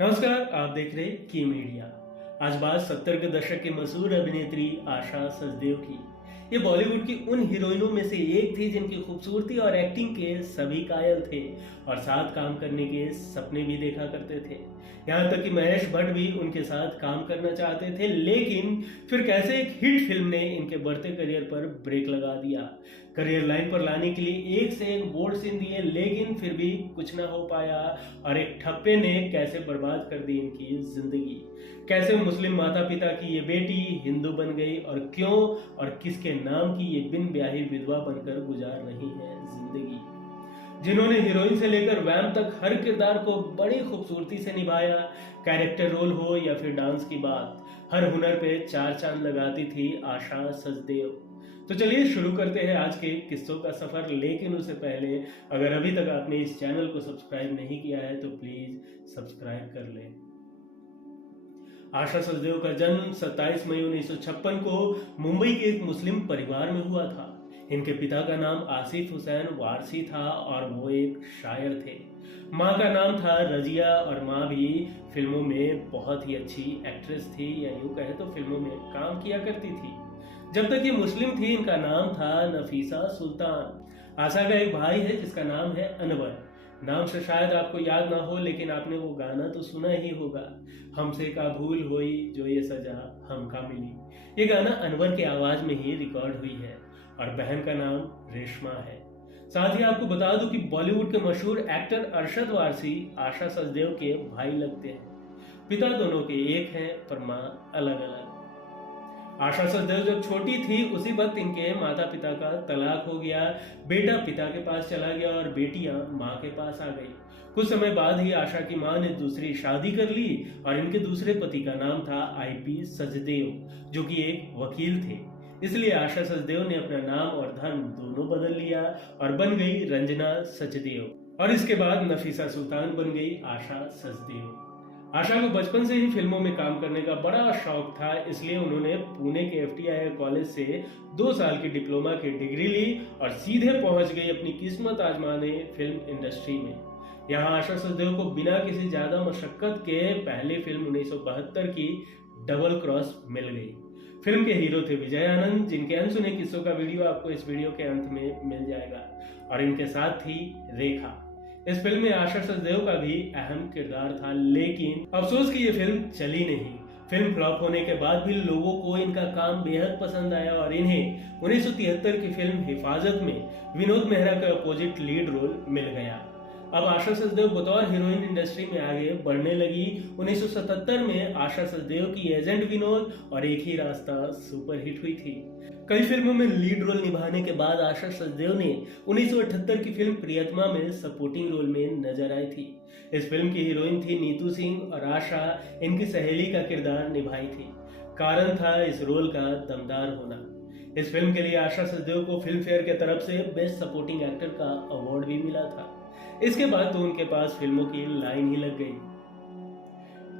नमस्कार, आप देख रहे की मीडिया। आज बात 70 के दशक की मशहूर अभिनेत्री आशा सचदेव की। ये बॉलीवुड की उन हीरोइनों में से एक थी जिनकी खूबसूरती और एक्टिंग के सभी कायल थे और साथ काम करने के सपने भी देखा करते थे। यहाँ तक कि महेश भट्ट भी उनके साथ काम करना चाहते थे, लेकिन फिर कैसे एक हिट फिल्म ने इनके बढ़ते करियर पर ब्रेक लगा दिया। करियर लाइन पर लाने के लिए एक से एक बोल्ड सीन दिए, लेकिन फिर भी कुछ ना हो पाया और एक ठप्पे ने कैसे बर्बाद कर दी इनकी जिंदगी। कैसे मुस्लिम माता पिता की ये बेटी हिंदू बन गई और क्यों और किसके नाम की ये बिन ब्याही विधवा बनकर गुजार रही है जिंदगी। जिन्होंने हीरोइन से लेकर वैम तक हर किरदार को बड़ी खूबसूरती से निभाया, कैरेक्टर रोल हो या फिर डांस की बात, हर हुनर पे चार चांद लगाती थी आशा सचदेव। तो चलिए शुरू करते हैं आज के किस्सों का सफर। लेकिन उससे पहले अगर अभी तक आपने इस चैनल को सब्सक्राइब नहीं किया है तो प्लीज सब्सक्राइब कर लें। आशा सचदेव का जन्म 27 मई 1956 को मुंबई के एक मुस्लिम परिवार में हुआ था। इनके पिता का नाम आसिफ हुसैन वारसी था और वो एक शायर थे। माँ का नाम था रजिया और माँ भी फिल्मों में बहुत ही अच्छी एक्ट्रेस थी, या यूँ कहे तो फिल्मों में काम किया करती थी। जब तक ये मुस्लिम थी इनका नाम था नफीसा सुल्तान। आशा का एक भाई है जिसका नाम है अनवर। नाम से शायद आपको याद ना हो, लेकिन आपने वो गाना तो सुना ही होगा, हमसे का भूल होई जो ये सजा हमका मिली। ये गाना अनवर की आवाज में ही रिकॉर्ड हुई है और बहन का नाम रेशमा है। साथ ही आपको बता दूं कि बॉलीवुड के मशहूर एक्टर अरशद वारसी आशा सचदेव के भाई लगते हैं। पिता दोनों के एक हैं पर माँ अलग अलग। आशा सचदेव जब छोटी थी उसी वक्त इनके माता पिता का तलाक हो गया। बेटा पिता के पास चला गया और बेटियां माँ के पास आ गई। कुछ समय बाद ही आशा की माँ ने दूसरी शादी कर ली और इनके दूसरे पति का नाम था आईपी सचदेव, जो कि एक वकील थे। इसलिए आशा सचदेव ने अपना नाम और धर्म दोनों बदल लिया और बन गई रंजना सचदेव, और इसके बाद नफीसा सुल्तान बन गई आशा सचदेव। आशा को बचपन से ही फिल्मों में काम करने का बड़ा शौक था, इसलिए उन्होंने पुणे के FTII कॉलेज से 2 साल की डिप्लोमा की डिग्री ली और सीधे पहुंच गई अपनी किस्मत आजमाने फिल्म इंडस्ट्री में। यहाँ आशा सचदेव को बिना किसी ज्यादा मशक्कत के पहली फिल्म 1972 की डबल क्रॉस मिल गई। फिल्म के हीरो थे विजय आनंद, जिनके अनसुने किस्सों का वीडियो आपको इस वीडियो के अंत में मिल जाएगा, और इनके साथ थी रेखा। इस फिल्म में आशा सचदेव का भी अहम किरदार था, लेकिन अफसोस कि ये फिल्म चली नहीं। फिल्म फ्लॉप होने के बाद भी लोगों को इनका काम बेहद पसंद आया और इन्हें 1973 की फिल्म हिफाजत में विनोद मेहरा के अपोजिट लीड रोल मिल गया। अब आशा सचदेव बतौर हीरोइन इंडस्ट्री में आगे बढ़ने लगी। 1977 में आशा सचदेव की एजेंट विनोद और एक ही रास्ता सुपरहिट हुई थी। कई फिल्मों में लीड रोल निभाने के बाद आशा सचदेव ने 1978 की फिल्म प्रियतमा में सपोर्टिंग रोल में नजर आई थी। इस फिल्म की हीरोइन थी नीतू सिंह और आशा इनकी सहेली का किरदार निभाई थी। कारण था इस रोल का दमदार होना। इस फिल्म के लिए आशा सचदेव को फिल्म फेयर के तरफ से बेस्ट सपोर्टिंग एक्टर का अवार्ड भी मिला था। इसके बाद तो उनके पास फिल्मों की लाइन ही लग गई।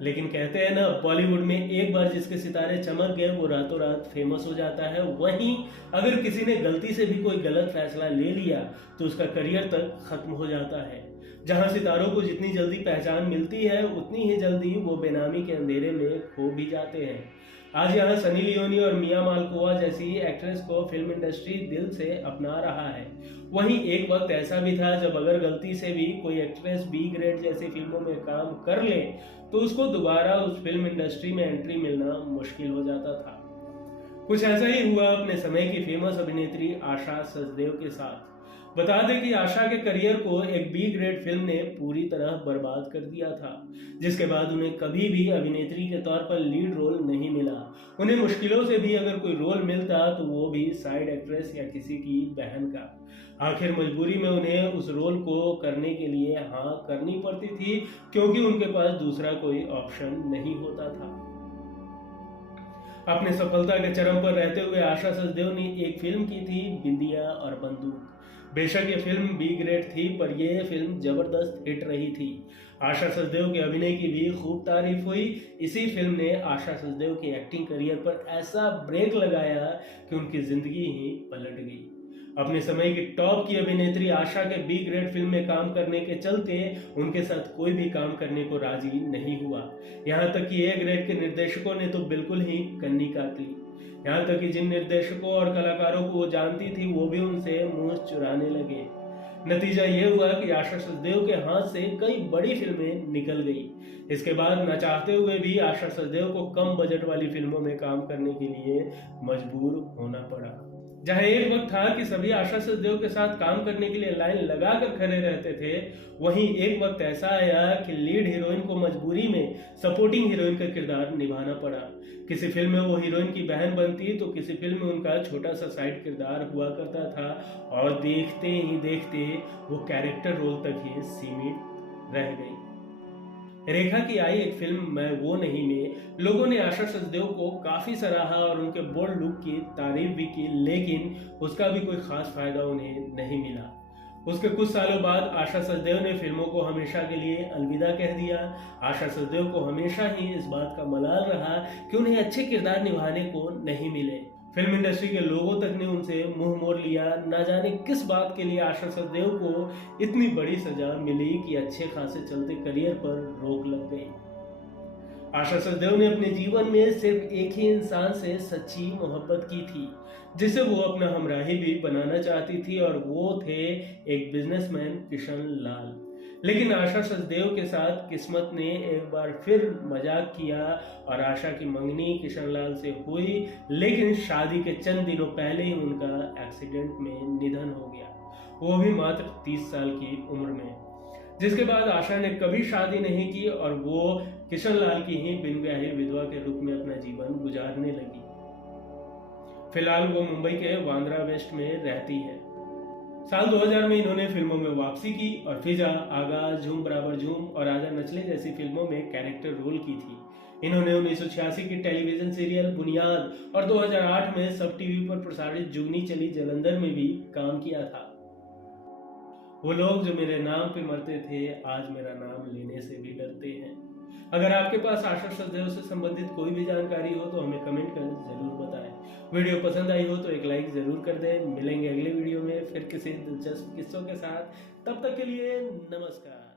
लेकिन कहते हैं ना, बॉलीवुड में एक बार जिसके सितारे चमक गए वो रातों रात फेमस हो जाता है। वहीं अगर किसी ने गलती से भी कोई गलत फैसला ले लिया तो उसका करियर तक खत्म हो जाता है। जहां सितारों को जितनी जल्दी पहचान मिलती है उतनी ही जल्दी वो बेनामी के अंधेरे में खो भी जाते हैं। आज यहाँ सनी लियोनी और मिया मालकोवा जैसी एक्ट्रेस को फिल्म इंडस्ट्री दिल से अपना रहा है। वहीं एक वक्त ऐसा भी था जब अगर गलती से भी कोई एक्ट्रेस B ग्रेड जैसी फिल्मों में काम कर ले तो उसको दोबारा उस फिल्म इंडस्ट्री में एंट्री मिलना मुश्किल हो जाता था। कुछ ऐसा ही हुआ अपने समय की फेमस अभिनेत्री आशा सचदेव के साथ। बता दें कि आशा के करियर को एक B ग्रेड फिल्म ने पूरी तरह बर्बाद कर दिया था, जिसके बाद उन्हें कभी भी अभिनेत्री के तौर पर लीड रोल नहीं मिला। उन्हें मुश्किलों से भी अगर कोई रोल मिलता तो वो भी साइड एक्ट्रेस या किसी की बहन का। आखिर मजबूरी में उन्हें उस रोल को करने के लिए हाँ करनी पड़ती थी, क्योंकि उनके पास दूसरा कोई ऑप्शन नहीं होता था। अपने सफलता के चरम पर रहते हुए आशा सचदेव ने एक फिल्म की थी बिंदिया और बंदूक। बेशक ये फिल्म B ग्रेड थी पर यह फिल्म जबरदस्त हिट रही थी। आशा सचदेव के अभिनय की भी खूब तारीफ हुई। इसी फिल्म ने आशा सचदेव के एक्टिंग करियर पर ऐसा ब्रेक लगाया कि उनकी जिंदगी ही पलट गई। अपने समय की टॉप की अभिनेत्री आशा के बी ग्रेड फिल्म में काम करने के चलते उनके साथ कोई भी काम करने को राजी नहीं हुआ। यहाँ तक कि ए ग्रेड के निर्देशकों ने तो बिल्कुल ही कन्नी काट ली। यहाँ तक कि जिन निर्देशकों और कलाकारों को वो जानती थी वो भी उनसे मुंह चुराने लगे। नतीजा ये हुआ कि आशा सचदेव के हाथ से कई बड़ी फिल्में निकल गई। इसके बाद न चाहते हुए भी आशा सचदेव को कम बजट वाली फिल्मों में काम करने के लिए मजबूर होना पड़ा। जहां एक वक्त था कि सभी आशा सचदेव के साथ काम करने के लिए लाइन लगाकर खड़े रहते थे, वहीं एक वक्त ऐसा आया कि लीड हीरोइन को मजबूरी में सपोर्टिंग हीरोइन का किरदार निभाना पड़ा। किसी फिल्म में वो हीरोइन की बहन बनती तो किसी फिल्म में उनका छोटा सा साइड किरदार हुआ करता था और देखते ही देखते वो कैरेक्टर रोल तक ही सीमित रह गई। रेखा की आई एक फिल्म मैं वो नहीं में लोगों ने आशा सचदेव को काफी सराहा और उनके बोल्ड लुक की तारीफ भी की, लेकिन उसका भी कोई खास फायदा उन्हें नहीं मिला। उसके कुछ सालों बाद आशा सचदेव ने फिल्मों को हमेशा के लिए अलविदा कह दिया। आशा सचदेव को हमेशा ही इस बात का मलाल रहा कि उन्हें अच्छे किरदार निभाने को नहीं मिले। फिल्म इंडस्ट्री के लोगों तक ने उनसे मुंह मोड़ लिया। न जाने किस बात के लिए आशा सचदेव को इतनी बड़ी सजा मिली कि अच्छे खासे चलते करियर पर रोक लग गई। आशा सचदेव ने अपने जीवन में सिर्फ एक ही इंसान से सच्ची मोहब्बत की थी, जिसे वो अपना हमराही भी बनाना चाहती थी, और वो थे एक बिजनेसमैन किशन लाल। लेकिन आशा सचदेव के साथ किस्मत ने एक बार फिर मजाक किया और आशा की मंगनी किशन लाल से हुई, लेकिन शादी के चंद दिनों पहले ही उनका एक्सीडेंट में निधन हो गया, वो भी मात्र 30 साल की उम्र में। जिसके बाद आशा ने कभी शादी नहीं की और वो किशन लाल की ही बिन ब्याही विधवा के रूप में अपना जीवन गुजारने लगी। फिलहाल वो मुंबई के बांद्रा वेस्ट में रहती है। साल 2000 में इन्होंने फिल्मों में वापसी की और फिजा, आगाज, झूम बराबर झूम और आजा नचले जैसी फिल्मों में कैरेक्टर रोल की थी। इन्होंने 1986 की टेलीविजन सीरियल बुनियाद और 2008 में सब टीवी पर प्रसारित जुगनी चली जलंधर में भी काम किया था। वो लोग जो मेरे नाम पे मरते थे, आज मेरा नाम लेने से भी डरते हैं। अगर आपके पास आशा सचदेव से संबंधित कोई भी जानकारी हो तो हमें कमेंट कर जरूर बताएं। वीडियो पसंद आई हो तो एक लाइक जरूर कर दें। मिलेंगे अगले वीडियो में फिर किसी दिलचस्प किस्सों के साथ। तब तक के लिए नमस्कार।